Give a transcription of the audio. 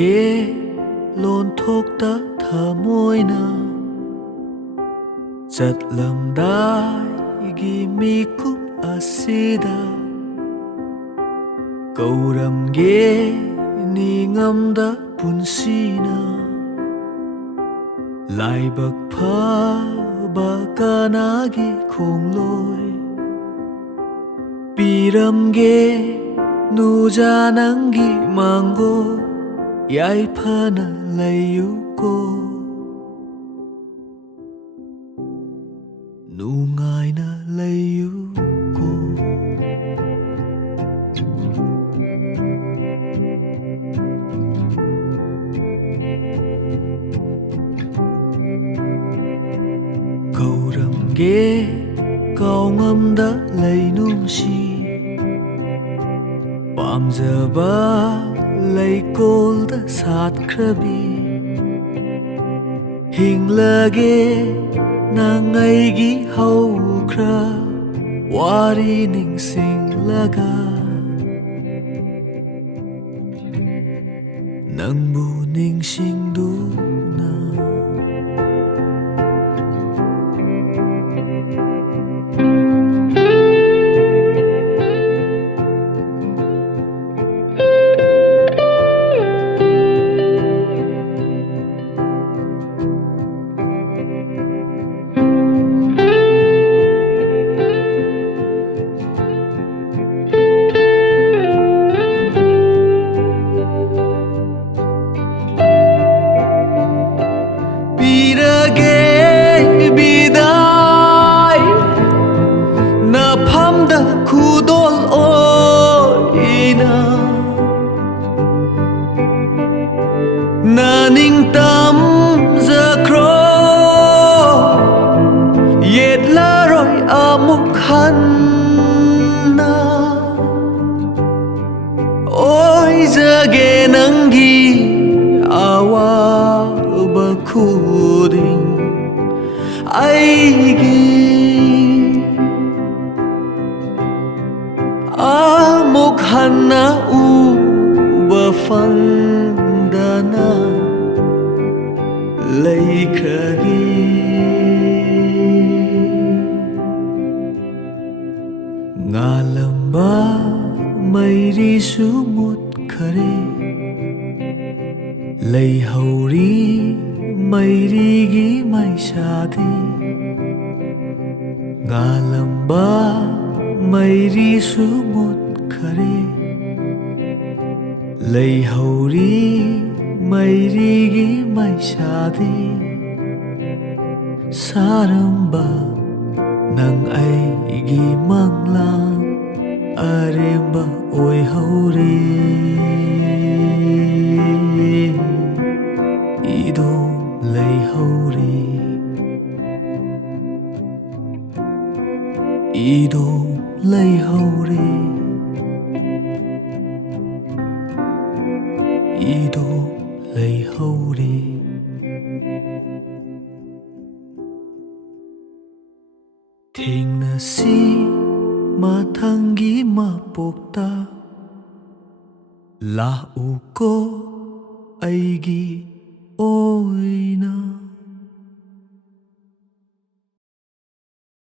게 론톡다 타모이나 잣람다이기 미쿱 아시다 거울함게 닝암다 분시나 Laibak pha bakanagi kongloi Piramge nujanangi mango Yai phana layuko Nungai na layuko Kauramge kaungam da lay numshi Pamjaba lay kol da sat krabi Hinglage nangai gi hau kra Wari ning sing laga Nangbu ning sing du na Naning tam za kro Yet la roi amuk hanna Oi zage nangi awa bakuding Aigi amuk hanna u bafandana Lay kragi Ngalamba mayri sumut khare Lay hauri mayri gi may shadi Ngalamba mayri sumut khare Lay hauri mayri gi may shadi Saramba nang ai gi manglang Aremba oi hauri Ido lay hauri Ido lay hauri Ido lay hauri Thengnasi mathangi mapokta La uko aigi oina